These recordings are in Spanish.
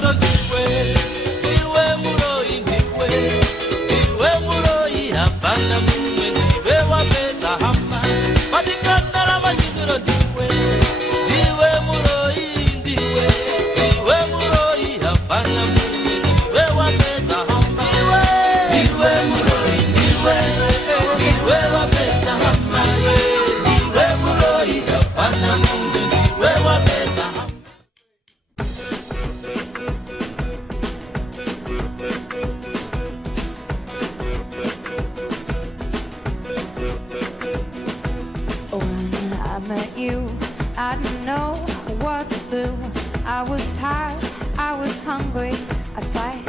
machigro diwe, diwe muroi diwe, diwe muroi hapana mume diwe wapeta hama, madikandara machigro diwe, diwe muroi diwe, diwe muroi hapana mume diwe wapeta hama, diwe muroi diwe, diwe wapeta hama, diwe muroi hapana mume diwe wapeta hama. When I met you, I didn't know what to do. I was tired, I was hungry, I'd fight.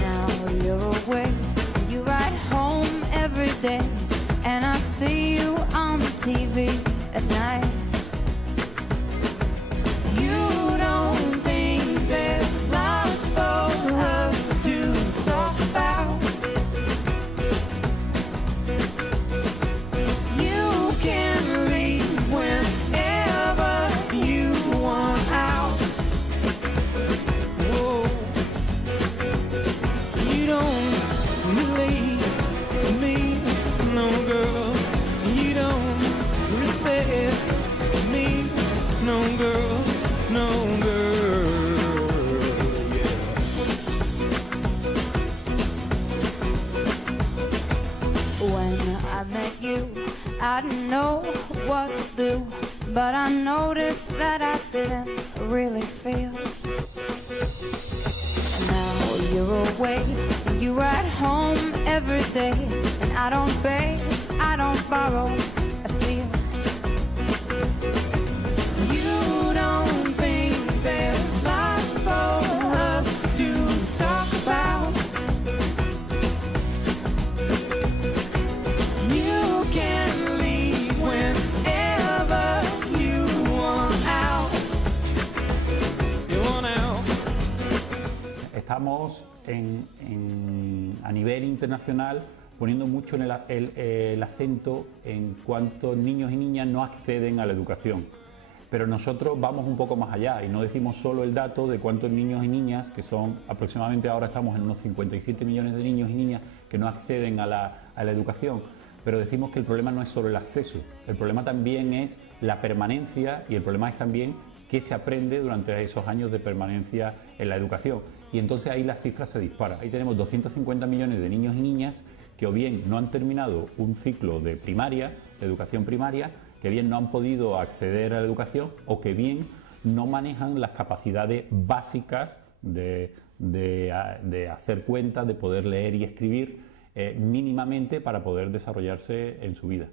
Now you're away, you ride home every day, and I see you on TV at night. You don't think there's lots for us to talk about. You can leave whenever you want out. Whoa. You don't relate to me, no girl. You don't respect me, no girl, no girl. Yeah. When I met you, I didn't know what to do, but I noticed that I didn't really feel. Now you're away, you ride home every day, and I don't beg, I don't borrow, I steal. You don't think there's lots for us to talk about. You can leave whenever you want out. You want out? Estamos a nivel internacional poniendo mucho el acento en cuántos niños y niñas no acceden a la educación. Pero nosotros vamos un poco más allá y no decimos solo el dato de cuántos niños y niñas, que son aproximadamente ahora estamos en unos 57 millones de niños y niñas que no acceden a la educación, pero decimos que el problema no es solo el acceso, el problema también es la permanencia y el problema es también qué se aprende durante esos años de permanencia en la educación. Y entonces ahí las cifras se disparan. Ahí tenemos 250 millones de niños y niñas que o bien no han terminado un ciclo de primaria, de educación primaria, que bien no han podido acceder a la educación o que bien no manejan las capacidades básicas de hacer cuentas, de poder leer y escribir mínimamente para poder desarrollarse en su vida.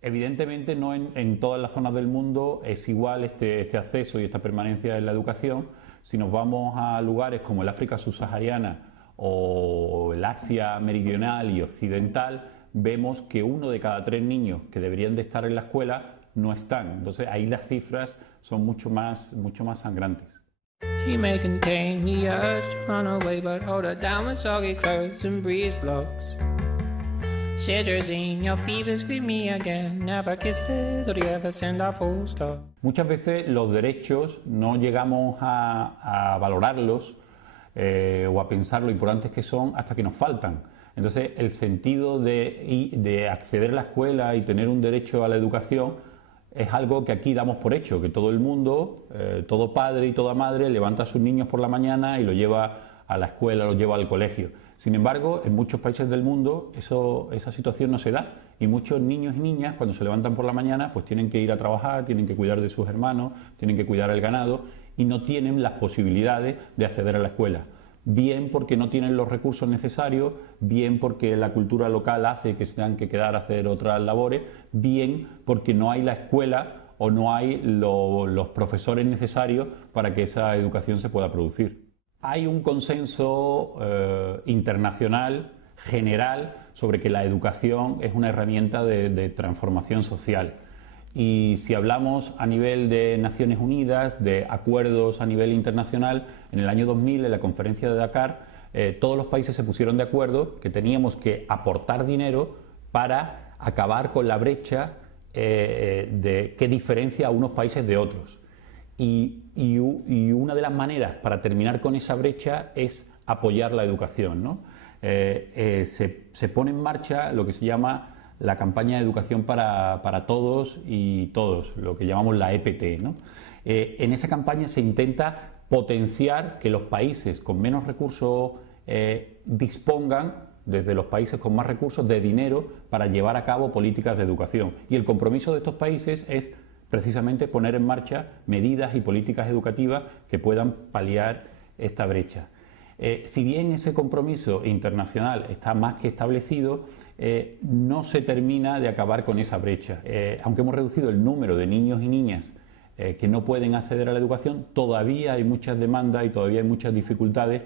Evidentemente no en todas las zonas del mundo es igual este acceso y esta permanencia en la educación. Si nos vamos a lugares como el África subsahariana o el Asia meridional y occidental, vemos que 1 de cada 3 niños que deberían de estar en la escuela no están. Entonces ahí las cifras son mucho más sangrantes. She may contain the urge to run away, but hold her down with soggy clothes and breeze blocks. Cetirizine, your fever, scream me again. Never kisses, or do you ever send a full stop? Muchas veces los derechos no llegamos a valorarlos o a pensar lo importantes que son hasta que nos faltan. Entonces el sentido de acceder a la escuela y tener un derecho a la educación es algo que aquí damos por hecho, que todo el mundo, todo padre y toda madre levanta a sus niños por la mañana y lo lleva a la escuela, lo lleva al colegio. Sin embargo, en muchos países del mundo esa situación no se da y muchos niños y niñas cuando se levantan por la mañana pues tienen que ir a trabajar, tienen que cuidar de sus hermanos, tienen que cuidar el ganado y no tienen las posibilidades de acceder a la escuela. Bien porque no tienen los recursos necesarios, bien porque la cultura local hace que se tengan que quedar a hacer otras labores, bien porque no hay la escuela o no hay los profesores necesarios para que esa educación se pueda producir. Hay un consenso internacional, general, sobre que la educación es una herramienta de transformación social. Y si hablamos a nivel de Naciones Unidas, de acuerdos a nivel internacional, en el año 2000, en la conferencia de Dakar, todos los países se pusieron de acuerdo que teníamos que aportar dinero para acabar con la brecha que diferencia a unos países de otros. y una de las maneras para terminar con esa brecha es apoyar la educación, ¿no? Se pone en marcha lo que se llama la campaña de educación para todos y todos, lo que llamamos la EPT, ¿no? En esa campaña se intenta potenciar que los países con menos recursos dispongan, desde los países con más recursos, de dinero para llevar a cabo políticas de educación. Y el compromiso de estos países es precisamente poner en marcha medidas y políticas educativas que puedan paliar esta brecha. Si bien ese compromiso internacional está más que establecido, no se termina de acabar con esa brecha. Aunque hemos reducido el número de niños y niñas que no pueden acceder a la educación, todavía hay muchas demandas y todavía hay muchas dificultades,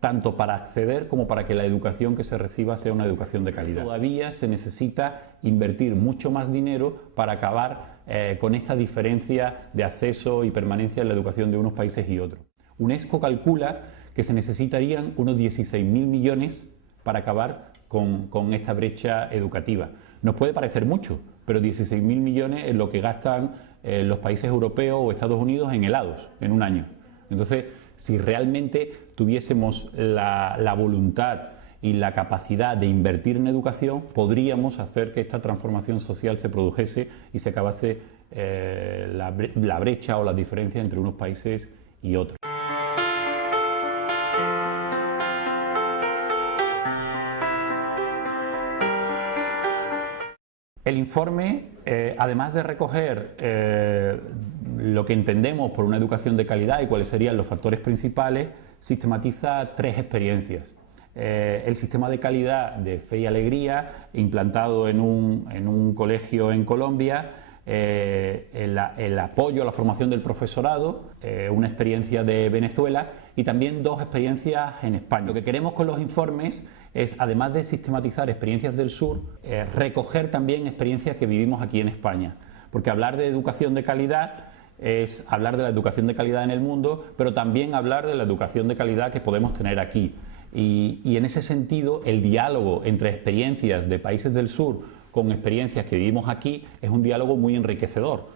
tanto para acceder como para que la educación que se reciba sea una educación de calidad. Todavía se necesita invertir mucho más dinero para acabar con esta diferencia de acceso y permanencia en la educación de unos países y otros. UNESCO calcula que se necesitarían unos 16.000 millones para acabar con esta brecha educativa. Nos puede parecer mucho, pero 16.000 millones es lo que gastan los países europeos o Estados Unidos en helados en un año. Entonces, si realmente tuviésemos la voluntad y la capacidad de invertir en educación, podríamos hacer que esta transformación social se produjese y se acabase la brecha o las diferencias entre unos países y otros. El informe, además de recoger lo que entendemos por una educación de calidad y cuáles serían los factores principales, sistematiza 3 experiencias. El sistema de calidad de Fe y Alegría, implantado en un colegio en Colombia, el apoyo a la formación del profesorado, una experiencia de Venezuela y también 2 experiencias en España. Lo que queremos con los informes es, además de sistematizar experiencias del sur, recoger también experiencias que vivimos aquí en España, porque hablar de educación de calidad es hablar de la educación de calidad en el mundo, pero también hablar de la educación de calidad que podemos tener aquí. Y en ese sentido, el diálogo entre experiencias de países del sur con experiencias que vivimos aquí es un diálogo muy enriquecedor,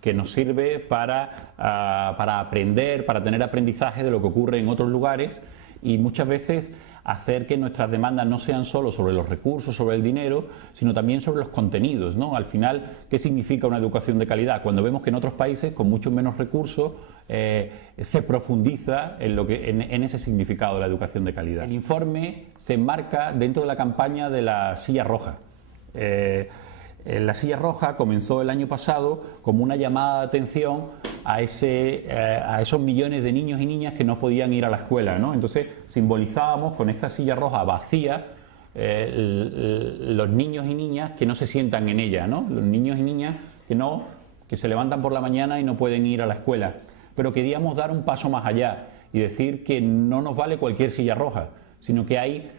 que nos sirve para aprender, para tener aprendizaje de lo que ocurre en otros lugares y muchas veces hacer que nuestras demandas no sean solo sobre los recursos, sobre el dinero, sino también sobre los contenidos, ¿no? Al final, ¿qué significa una educación de calidad? Cuando vemos que en otros países, con muchos menos recursos, se profundiza en ese significado de la educación de calidad. El informe se enmarca dentro de la campaña de la Silla Roja. La Silla Roja comenzó el año pasado como una llamada de atención a esos millones de niños y niñas que no podían ir a la escuela, ¿no? Entonces simbolizábamos con esta silla roja vacía los niños y niñas que no se sientan en ella, ¿no? Los niños y niñas que se levantan por la mañana y no pueden ir a la escuela. Pero queríamos dar un paso más allá y decir que no nos vale cualquier silla roja, sino que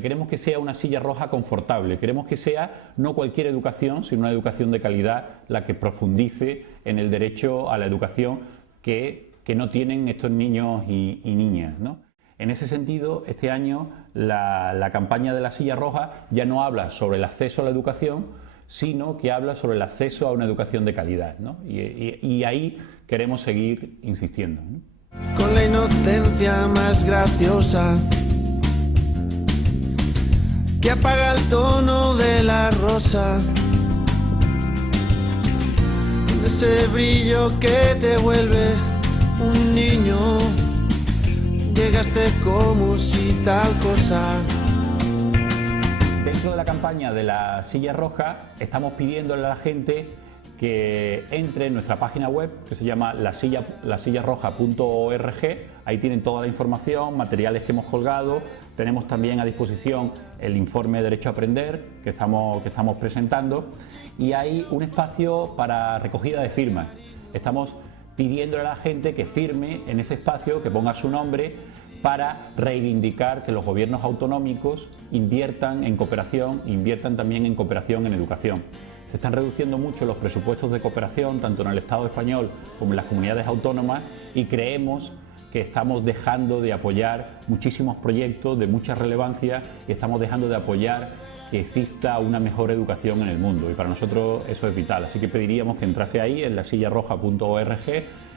queremos que sea una silla roja confortable. Queremos que sea no cualquier educación, sino una educación de calidad la que profundice en el derecho a la educación que no tienen estos niños y niñas, ¿no? En ese sentido, este año la campaña de la Silla Roja ya no habla sobre el acceso a la educación, sino que habla sobre el acceso a una educación de calidad, ¿no? Y ahí queremos seguir insistiendo, ¿no? Con la inocencia más graciosa que apaga el tono de la rosa, ese brillo que te vuelve un niño, llegaste como si tal cosa. Dentro de la campaña de la Silla Roja estamos pidiéndole a la gente que entre en nuestra página web que se llama lasillarroja.org. Ahí tienen toda la información, materiales que hemos colgado. Tenemos también a disposición el informe de Derecho a Aprender que estamos presentando y hay un espacio para recogida de firmas. Estamos pidiéndole a la gente que firme en ese espacio, que ponga su nombre para reivindicar que los gobiernos autonómicos inviertan en cooperación, inviertan también en cooperación en educación. Se están reduciendo mucho los presupuestos de cooperación, tanto en el Estado español como en las comunidades autónomas, y creemos que estamos dejando de apoyar muchísimos proyectos de mucha relevancia y estamos dejando de apoyar que exista una mejor educación en el mundo, y para nosotros eso es vital. Así que pediríamos que entrase ahí en lasillarroja.org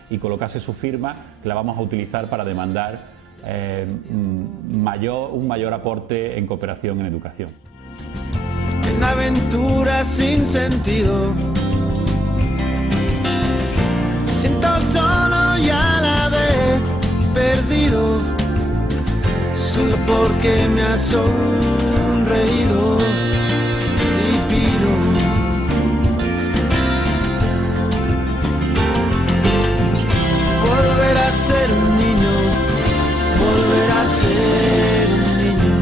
y colocase su firma, que la vamos a utilizar para demandar un mayor aporte en cooperación en educación. Una aventura sin sentido. Me siento solo y a la vez perdido, solo porque me has sonreído. Y pido volver a ser un niño, volver a ser un niño.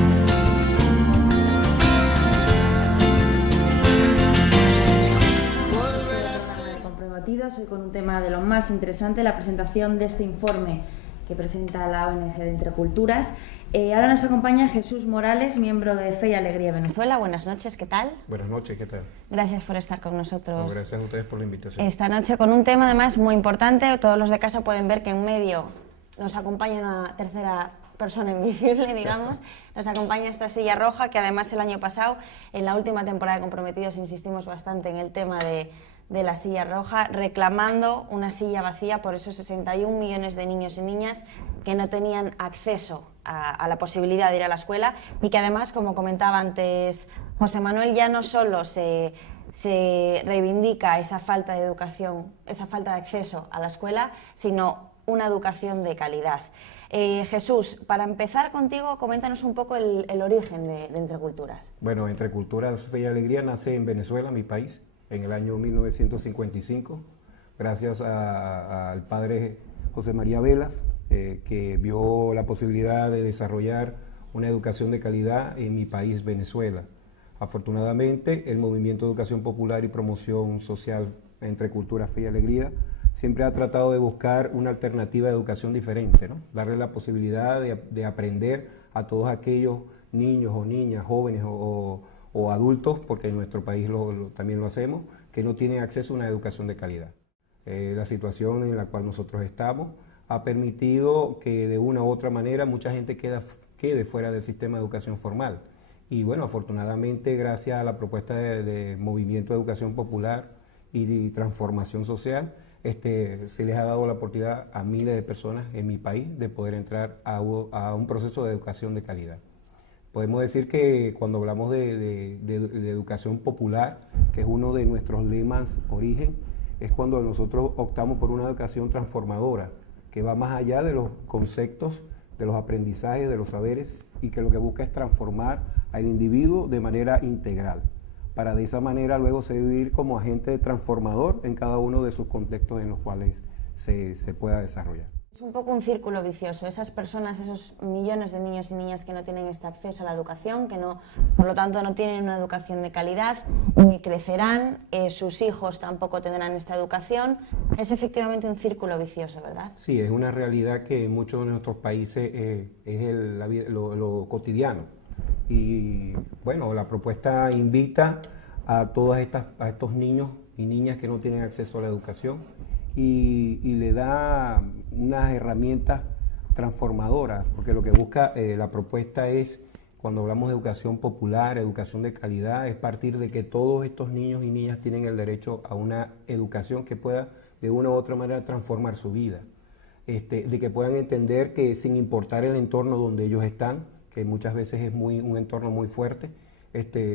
Comprometidos, hoy con un tema de lo más interesante, la presentación de este informe que presenta la ONG de Entre Culturas. Ahora nos acompaña Jesús Morales, miembro de Fe y Alegría Venezuela. Buenas noches, ¿qué tal? Buenas noches, ¿qué tal? Gracias por estar con nosotros. No, gracias a ustedes por la invitación. Esta noche con un tema además muy importante. Todos los de casa pueden ver que en medio nos acompaña una tercera persona invisible, digamos. Nos acompaña esta silla roja, que además el año pasado, en la última temporada de Comprometidos, insistimos bastante en el tema de la silla roja, reclamando una silla vacía por esos 61 millones de niños y niñas que no tenían acceso a la posibilidad de ir a la escuela, y que además, como comentaba antes José Manuel, ya no solo se reivindica esa falta de educación, esa falta de acceso a la escuela, sino una educación de calidad. Jesús, para empezar contigo, coméntanos un poco el origen de Entre Culturas. Bueno, Entre Culturas Fe y Alegría nace en Venezuela, mi país, en el año 1955, gracias al padre José María Velas, que vio la posibilidad de desarrollar una educación de calidad en mi país, Venezuela. Afortunadamente, el Movimiento de Educación Popular y Promoción Social Entre Culturas Fe y Alegría siempre ha tratado de buscar una alternativa de educación diferente, ¿no? Darle la posibilidad de aprender a todos aquellos niños o niñas, jóvenes o adultos, porque en nuestro país también lo hacemos, que no tienen acceso a una educación de calidad. La situación en la cual nosotros estamos ha permitido que de una u otra manera mucha gente quede fuera del sistema de educación formal. Y bueno, afortunadamente, gracias a la propuesta de Movimiento de Educación Popular y de Transformación Social, se les ha dado la oportunidad a miles de personas en mi país de poder entrar a un proceso de educación de calidad. Podemos decir que cuando hablamos de educación popular, que es uno de nuestros lemas origen, es cuando nosotros optamos por una educación transformadora, que va más allá de los conceptos, de los aprendizajes, de los saberes, y que lo que busca es transformar al individuo de manera integral, para de esa manera luego servir como agente transformador en cada uno de sus contextos en los cuales se pueda desarrollar. Es un poco un círculo vicioso. Esas personas, esos millones de niños y niñas que no tienen este acceso a la educación, que no, por lo tanto no tienen una educación de calidad, crecerán, sus hijos tampoco tendrán esta educación. Es efectivamente un círculo vicioso, ¿verdad? Sí, es una realidad que en muchos de nuestros países es lo cotidiano. Y bueno, la propuesta invita a estos niños y niñas que no tienen acceso a la educación, y le da unas herramientas transformadoras, porque lo que busca la propuesta es, cuando hablamos de educación popular, educación de calidad, es partir de que todos estos niños y niñas tienen el derecho a una educación que pueda de una u otra manera transformar su vida, de que puedan entender que sin importar el entorno donde ellos están, que muchas veces es un entorno muy fuerte,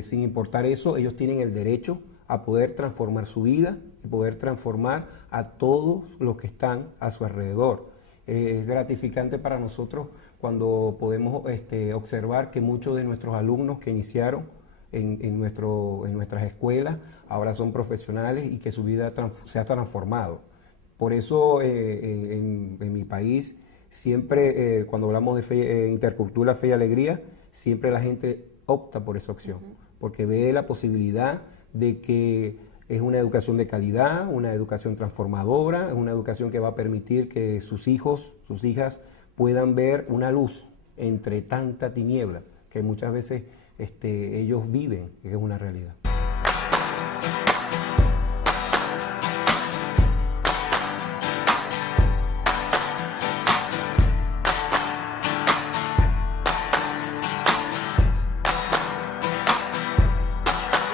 sin importar eso, ellos tienen el derecho a poder transformar su vida y poder transformar a todos los que están a su alrededor. Es gratificante para nosotros cuando podemos observar que muchos de nuestros alumnos que iniciaron en nuestras escuelas ahora son profesionales y que su vida se ha transformado. Por eso en mi país siempre, cuando hablamos de intercultura, fe y alegría, siempre la gente opta por esa opción, porque ve la posibilidad de que es una educación de calidad, una educación transformadora, es una educación que va a permitir que sus hijos, sus hijas puedan ver una luz entre tanta tiniebla que muchas veces ellos viven, que es una realidad.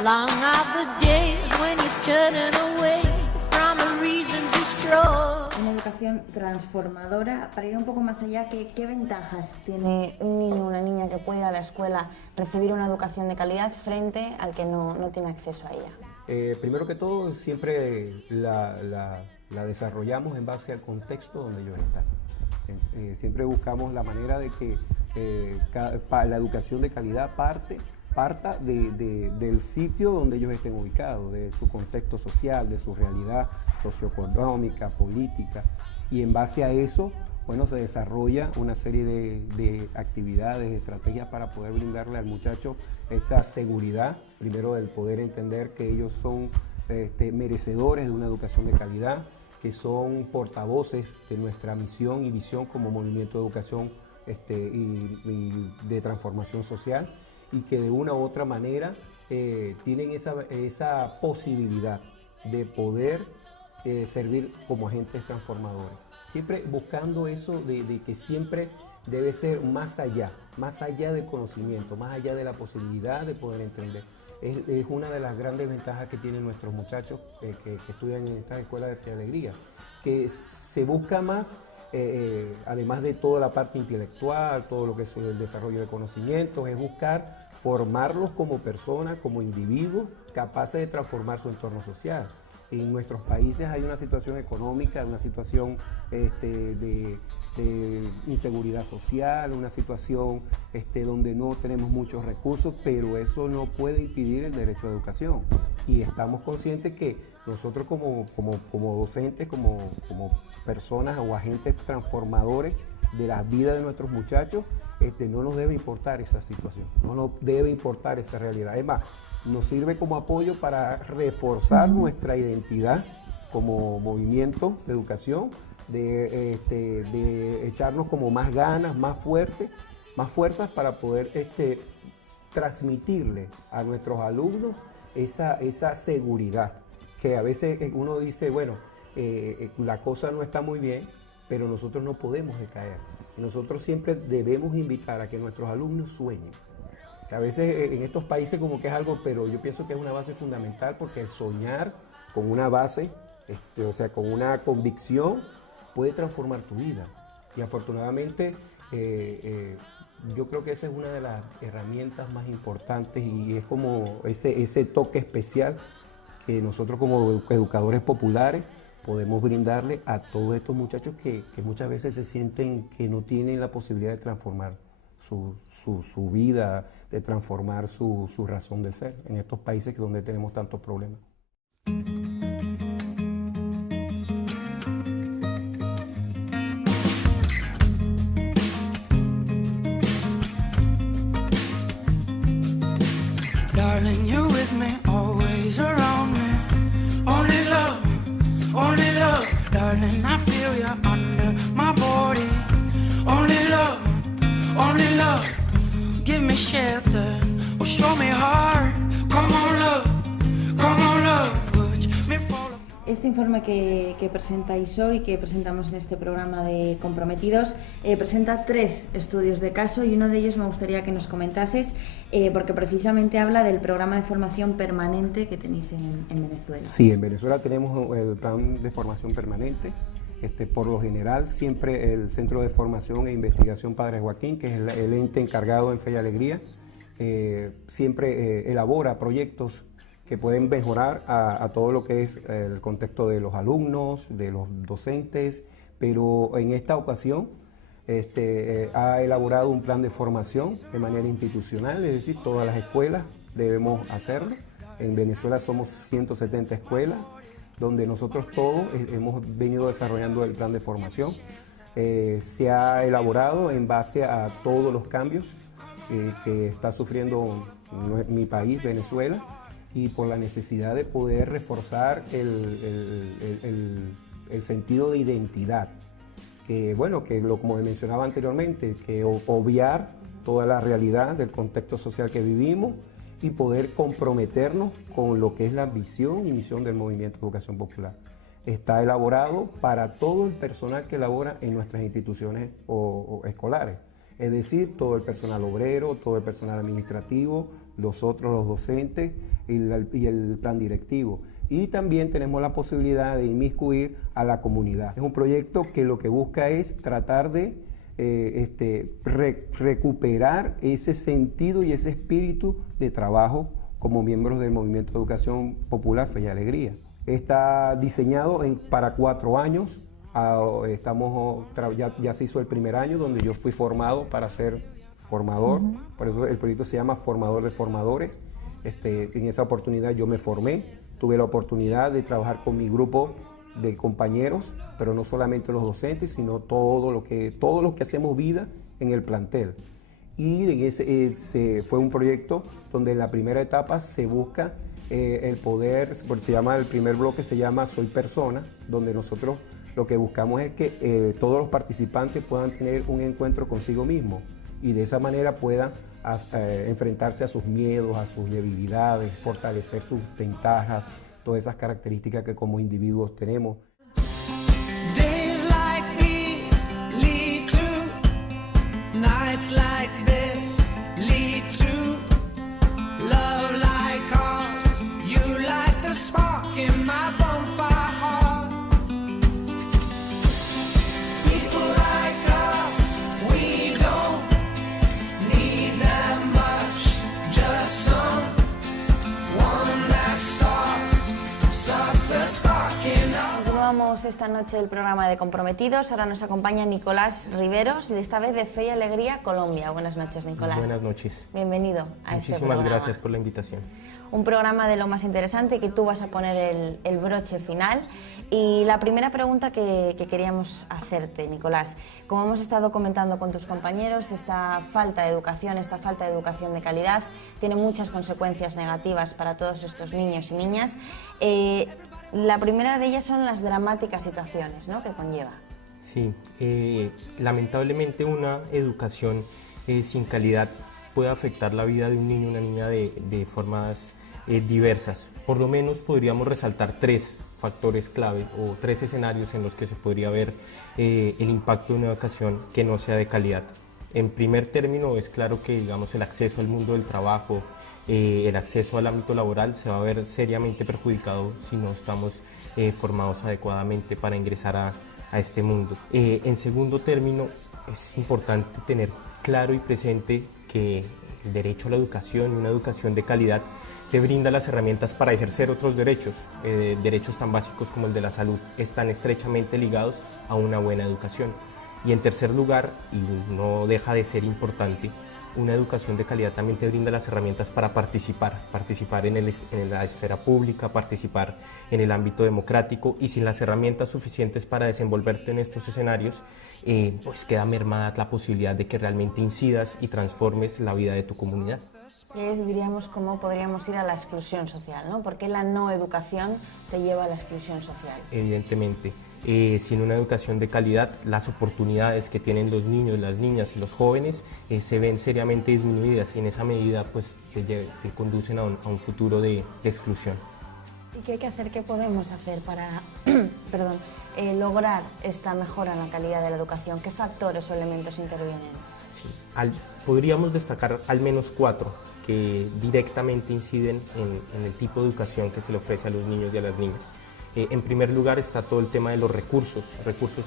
long are the days when you're turning away from the reasons you stroll. Una educación transformadora. Para ir un poco más allá, ¿qué ventajas tiene un niño o una niña que puede ir a la escuela, recibir una educación de calidad frente al que no tiene acceso a ella? Primero que todo, siempre la desarrollamos en base al contexto donde ellos están. Siempre buscamos la manera de que la educación de calidad parta del sitio donde ellos estén ubicados, de su contexto social, de su realidad socioeconómica, política, y en base a eso, bueno, se desarrolla una serie de actividades, estrategias para poder brindarle al muchacho esa seguridad, primero del poder entender que ellos son merecedores de una educación de calidad, que son portavoces de nuestra misión y visión como movimiento de educación y de transformación social, y que de una u otra manera tienen esa posibilidad de poder servir como agentes transformadores. Siempre buscando eso de que siempre debe ser más allá del conocimiento, más allá de la posibilidad de poder entender. Es una de las grandes ventajas que tienen nuestros muchachos que estudian en esta escuela de Fe y Alegría, que se busca más, además de toda la parte intelectual, todo lo que es el desarrollo de conocimientos, es buscar formarlos como personas, como individuos capaces de transformar su entorno social. En nuestros países hay una situación económica, una situación de inseguridad social, una situación donde no tenemos muchos recursos, pero eso no puede impedir el derecho a educación. Y estamos conscientes que nosotros como docentes, como personas o agentes transformadores de las vidas de nuestros muchachos, no nos debe importar esa situación, no nos debe importar esa realidad. Además, nos sirve como apoyo para reforzar nuestra identidad como movimiento de educación, de echarnos como más ganas, más fuerzas para poder transmitirle a nuestros alumnos esa seguridad, que a veces uno dice, bueno, la cosa no está muy bien, pero nosotros no podemos decaer. Nosotros siempre debemos invitar a que nuestros alumnos sueñen. Que a veces en estos países como que es algo, pero yo pienso que es una base fundamental, porque el soñar con una base, o sea, con una convicción, puede transformar tu vida. Y afortunadamente yo creo que esa es una de las herramientas más importantes, y es como ese toque especial que nosotros como educadores populares podemos brindarle a todos estos muchachos que muchas veces se sienten que no tienen la posibilidad de transformar su vida, de transformar su razón de ser en estos países donde tenemos tantos problemas. Darling, you're with me, always around me. Only love, darling, I feel you under my body. Only love, give me shelter, or show me heart. Come on, love, watch me fall apart. Este informe que presentáis hoy, que presentamos en este programa de Comprometidos, presenta 3 estudios de caso, y uno de ellos me gustaría que nos comentases, porque precisamente habla del programa de formación permanente que tenéis en Venezuela. Sí, en Venezuela tenemos el plan de formación permanente. Por lo general, siempre el Centro de Formación e Investigación Padre Joaquín, que es el ente encargado en Fe y Alegría, siempre elabora proyectos que pueden mejorar a todo lo que es el contexto de los alumnos, de los docentes, pero en esta ocasión ha elaborado un plan de formación de manera institucional, es decir, todas las escuelas debemos hacerlo. En Venezuela somos 170 escuelas, donde nosotros todos hemos venido desarrollando el plan de formación. Se ha elaborado en base a todos los cambios que está sufriendo mi país, Venezuela, y por la necesidad de poder reforzar el sentido de identidad, que bueno, como mencionaba anteriormente, que obviar toda la realidad del contexto social que vivimos y poder comprometernos con lo que es la visión y misión del Movimiento de Educación Popular. Está elaborado para todo el personal que labora en nuestras instituciones o escolares, es decir, todo el personal obrero, todo el personal administrativo, los docentes y el plan directivo. Y también tenemos la posibilidad de inmiscuir a la comunidad. Es un proyecto que lo que busca es tratar de recuperar ese sentido y ese espíritu de trabajo como miembros del Movimiento de Educación Popular Fe y Alegría. Está diseñado para 4 años. Ya se hizo el primer año donde yo fui formado para ser formador. Por eso el proyecto se llama Formador de Formadores. En esa oportunidad yo me formé, tuve la oportunidad de trabajar con mi grupo de compañeros, pero no solamente los docentes, sino todos los que hacemos vida en el plantel. Y fue un proyecto donde en la primera etapa se busca el poder, el primer bloque se llama Soy Persona, donde nosotros lo que buscamos es que todos los participantes puedan tener un encuentro consigo mismo y de esa manera puedan enfrentarse a sus miedos, a sus debilidades, fortalecer sus ventajas, todas esas características que como individuos tenemos. Days like these lead to nights like this, lead to love like ours. You light the spark in my bonfire heart. People like us, we don't need that much, just someone that starts the spark in our. Continuamos esta noche el programa de Comprometidos. Ahora nos acompaña Nicolás Riveros, de esta vez de Fe y Alegría Colombia. Buenas noches, Nicolás. Buenas noches. Bienvenido a este programa. Muchísimas gracias por la invitación. Un programa de lo más interesante, que tú vas a poner el broche final. Y la primera pregunta que queríamos hacerte, Nicolás, como hemos estado comentando con tus compañeros, esta falta de educación de calidad, tiene muchas consecuencias negativas para todos estos niños y niñas. La primera de ellas son las dramáticas situaciones, ¿no?, que conlleva. Sí, lamentablemente una educación sin calidad puede afectar la vida de un niño o una niña de formas diversas. Por lo menos podríamos resaltar 3 factores clave o 3 escenarios en los que se podría ver el impacto de una educación que no sea de calidad. En primer término, es claro que, digamos, el acceso al mundo del trabajo, el acceso al ámbito laboral se va a ver seriamente perjudicado si no estamos formados adecuadamente para ingresar a este mundo. En segundo término, es importante tener claro y presente que el derecho a la educación y una educación de calidad te brinda las herramientas para ejercer otros derechos. Derechos tan básicos como el de la salud están estrechamente ligados a una buena educación. Y en tercer lugar, y no deja de ser importante, una educación de calidad también te brinda las herramientas para participar en la esfera pública, participar en el ámbito democrático, y sin las herramientas suficientes para desenvolverte en estos escenarios, pues queda mermada la posibilidad de que realmente incidas y transformes la vida de tu comunidad. Diríamos cómo podríamos ir a la exclusión social, ¿no? ¿Por qué la no educación te lleva a la exclusión social? Evidentemente. Sin una educación de calidad, las oportunidades que tienen los niños, las niñas y los jóvenes se ven seriamente disminuidas, y en esa medida pues, te conducen a un futuro de exclusión. ¿Y qué hay que hacer, qué podemos hacer para lograr esta mejora en la calidad de la educación? ¿Qué factores o elementos intervienen? Sí, podríamos destacar al menos 4 que directamente inciden en el tipo de educación que se le ofrece a los niños y a las niñas. En primer lugar está todo el tema de los recursos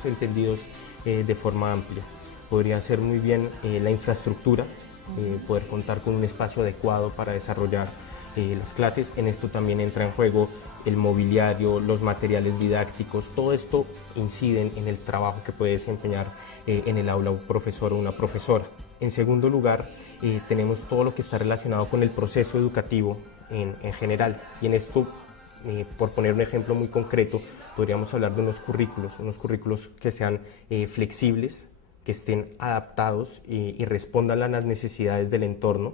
entendidos de forma amplia. Podría ser muy bien la infraestructura, poder contar con un espacio adecuado para desarrollar las clases. En esto también entra en juego el mobiliario, los materiales didácticos. Todo esto incide en el trabajo que puede desempeñar en el aula un profesor o una profesora. En segundo lugar, tenemos todo lo que está relacionado con el proceso educativo en general, y en esto, por poner un ejemplo muy concreto, podríamos hablar de unos currículos que sean flexibles, que estén adaptados y respondan a las necesidades del entorno,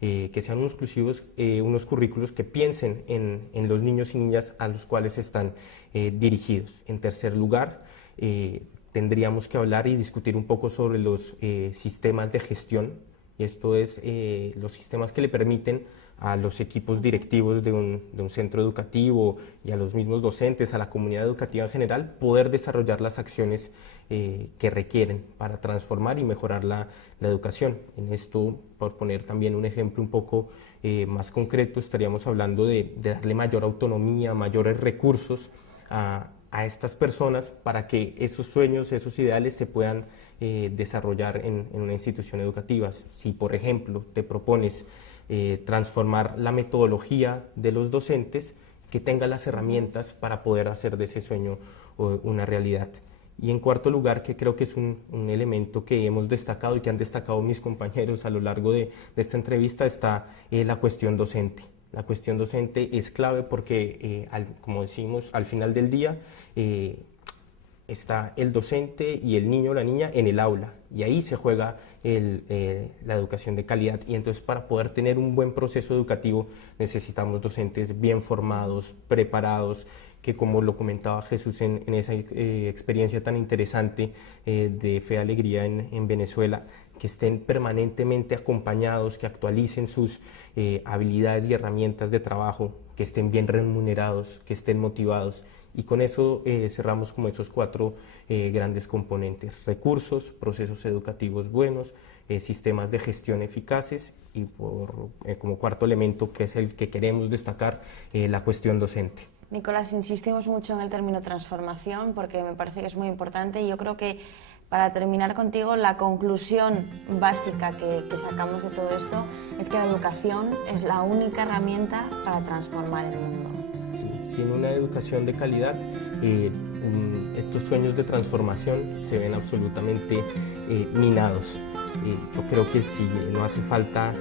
que sean unos currículos que piensen en los niños y niñas a los cuales están dirigidos. En tercer lugar, tendríamos que hablar y discutir un poco sobre los sistemas de gestión, y esto es los sistemas que le permiten a los equipos directivos de un centro educativo y a los mismos docentes, a la comunidad educativa en general, poder desarrollar las acciones que requieren para transformar y mejorar la educación. En esto, por poner también un ejemplo un poco más concreto, estaríamos hablando de darle mayor autonomía, mayores recursos a estas personas para que esos sueños, esos ideales se puedan desarrollar en una institución educativa. Si, por ejemplo, te propones transformar la metodología de los docentes, que tenga las herramientas para poder hacer de ese sueño una realidad. Y en cuarto lugar, que creo que es un elemento que hemos destacado y que han destacado mis compañeros a lo largo de esta entrevista, está la cuestión docente. La cuestión docente es clave porque, como decimos, al final del día está el docente y el niño o la niña en el aula, y ahí se juega la educación de calidad. Y entonces, para poder tener un buen proceso educativo necesitamos docentes bien formados, preparados, que, como lo comentaba Jesús en esa experiencia tan interesante de Fe y Alegría en Venezuela, que estén permanentemente acompañados, que actualicen sus habilidades y herramientas de trabajo, que estén bien remunerados, que estén motivados. Y con eso cerramos como esos cuatro grandes componentes: recursos, procesos educativos buenos, sistemas de gestión eficaces y, como cuarto elemento, que es el que queremos destacar, la cuestión docente. Nicolás, insistimos mucho en el término transformación porque me parece que es muy importante, y yo creo que, para terminar contigo, la conclusión básica que sacamos de todo esto es que la educación es la única herramienta para transformar el mundo. Sí, sin una educación de calidad, estos sueños de transformación se ven absolutamente minados. Yo creo que sí, no hace falta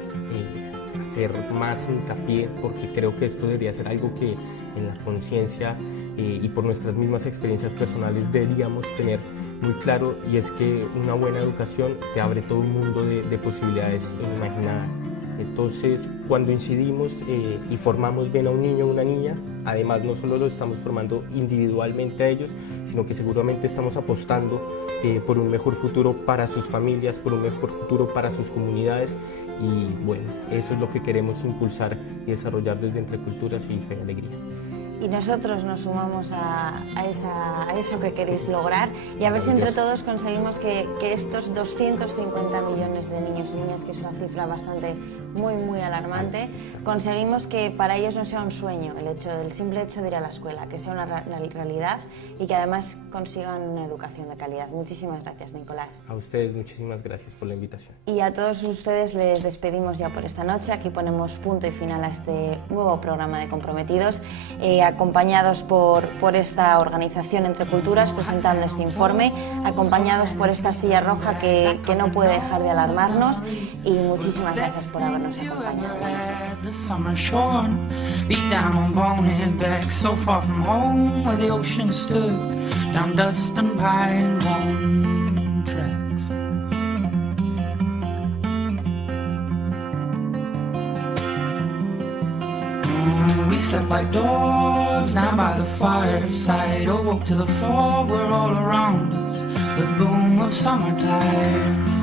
hacer más hincapié, porque creo que esto debería ser algo que en la conciencia y por nuestras mismas experiencias personales deberíamos tener muy claro, y es que una buena educación te abre todo un mundo de posibilidades inimaginadas. Entonces, cuando incidimos y formamos bien a un niño o una niña, además no solo lo estamos formando individualmente a ellos, sino que seguramente estamos apostando por un mejor futuro para sus familias, por un mejor futuro para sus comunidades, y bueno, eso es lo que queremos impulsar y desarrollar desde Entre Culturas y Fe y Alegría. Y nosotros nos sumamos a eso que queréis lograr, y a ver si entre todos conseguimos que estos 250 millones de niños y niñas, que es una cifra bastante muy alarmante, conseguimos que para ellos no sea un sueño el simple hecho de ir a la escuela, que sea una realidad, y que además consigan una educación de calidad. Muchísimas gracias, Nicolás. A ustedes muchísimas gracias por la invitación. Y a todos ustedes les despedimos ya por esta noche. Aquí ponemos punto y final a este nuevo programa de Comprometidos, acompañados por esta organización Entre Culturas presentando este informe, acompañados por esta silla roja que no puede dejar de alarmarnos, y muchísimas gracias por habernos acompañado. We slept like dogs down by the fireside, awoke to the fog were all around us, the boom of summertime.